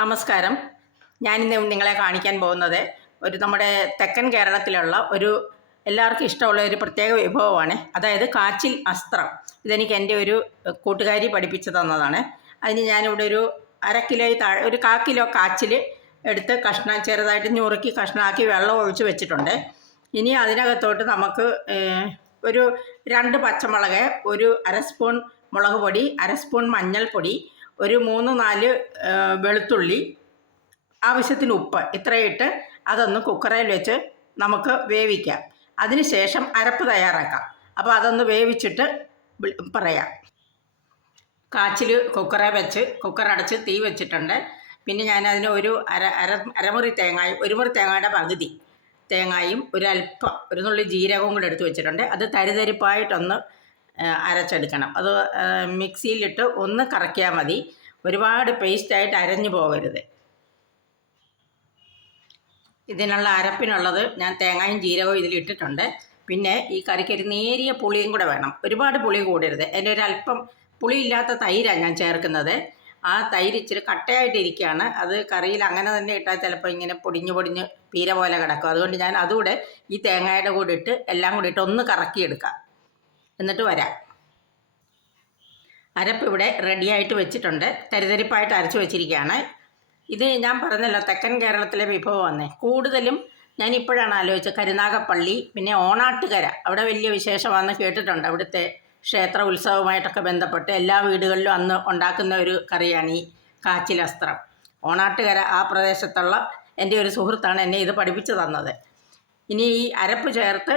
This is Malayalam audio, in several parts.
നമസ്കാരം. ഞാനിന്ന് നിങ്ങളെ കാണിക്കാൻ പോകുന്നത് നമ്മുടെ തെക്കൻ കേരളത്തിലുള്ള എല്ലാവർക്കും ഇഷ്ടമുള്ള ഒരു പ്രത്യേക വിഭവമാണ്. അതായത് കാച്ചിൽ അസ്ത്രം. ഇതെനിക്ക് എൻ്റെ ഒരു കൂട്ടുകാരി പഠിപ്പിച്ചു തന്നതാണ്. അതിന് ഞാനിവിടെ ഒരു 1/2 കിലോയിൽ താഴെ ഒരു 1/4 കിലോ കാച്ചിൽ എടുത്ത് ചെറുതായിട്ട് ഞുറുക്കി കഷ്ണമാക്കി വെള്ളം ഒഴിച്ച് വെച്ചിട്ടുണ്ട്. ഇനി അതിനകത്തോട്ട് നമുക്ക് ഒരു 2 പച്ചമുളക്, ഒരു 1/2 സ്പൂൺ മുളക് പൊടി, 1/2 സ്പൂൺ മഞ്ഞൾപ്പൊടി, ഒരു 3-4 വെളുത്തുള്ളി, ആവശ്യത്തിന് ഉപ്പ്, ഇത്രയിട്ട് അതൊന്ന് കുക്കറിൽ വെച്ച് നമുക്ക് വേവിക്കാം. അതിനുശേഷം അരപ്പ് തയ്യാറാക്കാം. അപ്പോൾ അതൊന്ന് വേവിച്ചിട്ട് പറയാം. കാച്ചിൽ കുക്കർ അടച്ച് തീ വെച്ചിട്ടുണ്ട്. പിന്നെ ഞാനതിന് ഒരു അരമുറി തേങ്ങായും, ഒരു മുറി തേങ്ങയുടെ പകുതി തേങ്ങായും, ഒരു നുള്ളി ജീരകവും കൂടെ എടുത്ത് വെച്ചിട്ടുണ്ട്. അത് തരിതരിപ്പായിട്ടൊന്ന് അരച്ചെടുക്കണം. അത് മിക്സിയിലിട്ട് ഒന്ന് കറക്കിയാൽ മതി. ഒരുപാട് പേസ്റ്റായിട്ട് അരഞ്ഞു പോകരുത്. ഇതിനുള്ള അരപ്പിനുള്ളത് ഞാൻ തേങ്ങയും ജീരകവും ഇതിലിട്ടിട്ടുണ്ട്. പിന്നെ ഈ കറിക്ക് ഒരു നേരിയ പുളിയും കൂടെ വേണം. ഒരുപാട് പുളി കൂടരുത്. അതിൻ്റെ ഒരല്പം പുളിയില്ലാത്ത തൈരാണ് ഞാൻ ചേർക്കുന്നത്. ആ തൈര് ഇച്ചിരി കട്ടയായിട്ടിരിക്കുകയാണ്. അത് കറിയിൽ അങ്ങനെ തന്നെ ഇട്ടാൽ ചിലപ്പോൾ ഇങ്ങനെ പൊടിഞ്ഞ് പീര പോലെ കിടക്കും. അതുകൊണ്ട് ഞാൻ അതുകൂടെ ഈ തേങ്ങയുടെ കൂടെ ഇട്ട് എല്ലാം കൂടി ഇട്ട് ഒന്ന് കറക്കിയെടുക്കാം. എന്നിട്ട് വരാം. അരപ്പ് ഇവിടെ റെഡിയായിട്ട് വെച്ചിട്ടുണ്ട്. തരിതരിപ്പായിട്ട് അരച്ച് വെച്ചിരിക്കുകയാണ്. ഇത് ഞാൻ പറഞ്ഞല്ലോ, തെക്കൻ കേരളത്തിലെ വിഭവമാണ്. കൂടുതലും ഞാൻ ഇപ്പോഴാണ് ആലോചിച്ചത്. കരുനാഗപ്പള്ളി, പിന്നെ ഓണാട്ടുകര, അവിടെ വലിയ വിശേഷമാണെന്ന് കേട്ടിട്ടുണ്ട്. അവിടുത്തെ ക്ഷേത്ര ഉത്സവമായിട്ടൊക്കെ ബന്ധപ്പെട്ട് എല്ലാ വീടുകളിലും അന്ന് ഉണ്ടാക്കുന്ന ഒരു കറിയാണ് ഈ കാച്ചിലസ്ത്രം. ഓണാട്ടുകര ആ പ്രദേശത്തുള്ള എൻ്റെ ഒരു സുഹൃത്താണ് എന്നെ ഇത് പഠിപ്പിച്ചു തന്നത്. ഇനി ഈ അരപ്പ് ചേർത്ത്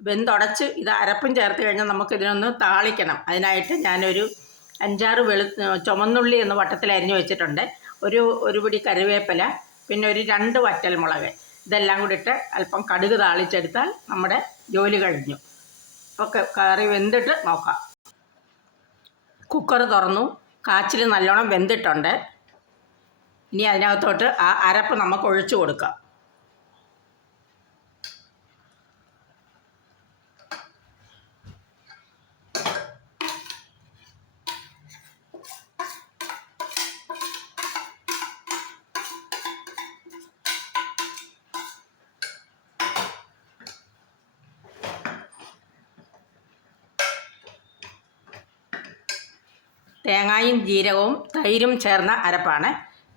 വെന്തുടച്ച് ഇത് അരപ്പും ചേർത്ത് കഴിഞ്ഞാൽ നമുക്കിതിനൊന്ന് താളിക്കണം. അതിനായിട്ട് ഞാനൊരു 5-6 ചുമന്നുള്ളി എന്ന് വട്ടത്തിൽ അരിഞ്ഞു വെച്ചിട്ടുണ്ട്. ഒരു പിടി കറിവേപ്പില, പിന്നെ ഒരു 2 വറ്റൽമുളക്, ഇതെല്ലാം കൂടി ഇട്ട് അല്പം കടുക് താളിച്ചെടുത്താൽ നമ്മുടെ ജോലി കഴിഞ്ഞു. ഒക്കെ കറി വെന്തിട്ട് നോക്കാം. കുക്കർ തുറന്നു. കാച്ചിൽ നല്ലോണം വെന്തിട്ടുണ്ട്. ഇനി അതിനകത്തോട്ട് ആ അരപ്പ് നമുക്ക് ഒഴിച്ചു കൊടുക്കാം. തേങ്ങയും ജീരകവും തൈരും ചേർന്ന അരപ്പാണ്.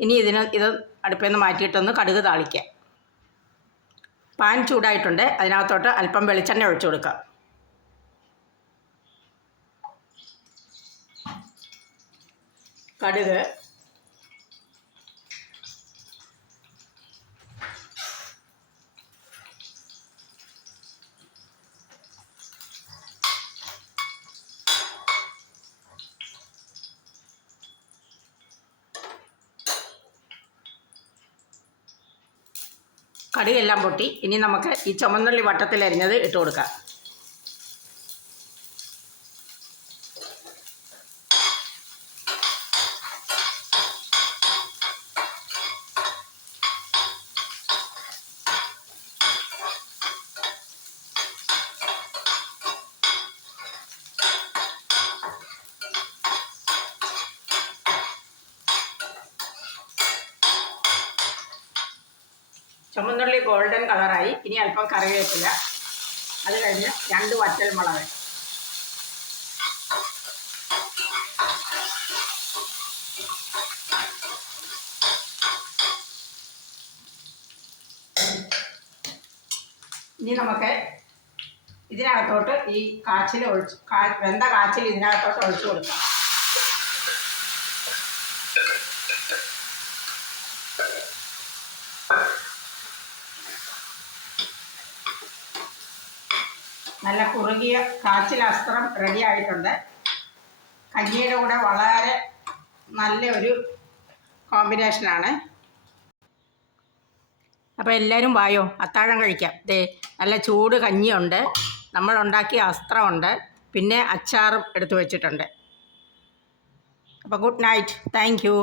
ഇനി ഇത് അടുപ്പിൽ നിന്ന് മാറ്റിയിട്ടൊന്ന് കടുക് താളിക്കാം. പാൻ ചൂടായിട്ടുണ്ട്. അതിനകത്തോട്ട് അല്പം വെളിച്ചെണ്ണ ഒഴിച്ചു കൊടുക്കാം. കടുക്, കടുകെല്ലാം പൊട്ടി. ഇനി നമുക്ക് ഈ ചുമന്നുള്ളി വട്ടത്തിൽ അരിഞ്ഞത് ഇട്ട് കൊടുക്കാം. ചുമന്നുള്ളി ഗോൾഡൻ കളറായി. ഇനി അല്പം കറിവേപ്പില, അത് കഴിഞ്ഞ് 2 വറ്റൽമുളക്, ഇനി നമുക്ക് ഇതിനകത്തോട്ട് ഈ വെന്ത കാച്ചിൽ ഇതിനകത്തോട്ട് ഒഴിച്ചു കൊടുക്കാം. നല്ല കുറുകിയ കാച്ചിൽ അസ്ത്രം റെഡി ആയിട്ടുണ്ട്. കഞ്ഞിയുടെ കൂടെ വളരെ നല്ലൊരു കോമ്പിനേഷനാണ്. അപ്പോൾ എല്ലാവരും വായോ, അത്താഴം കഴിക്കാം. നല്ല ചൂട് കഞ്ഞിയുണ്ട്, നമ്മളുണ്ടാക്കിയ അസ്ത്രമുണ്ട്, പിന്നെ അച്ചാറും എടുത്തു വച്ചിട്ടുണ്ട്. അപ്പോൾ ഗുഡ് നൈറ്റ്. Thank you.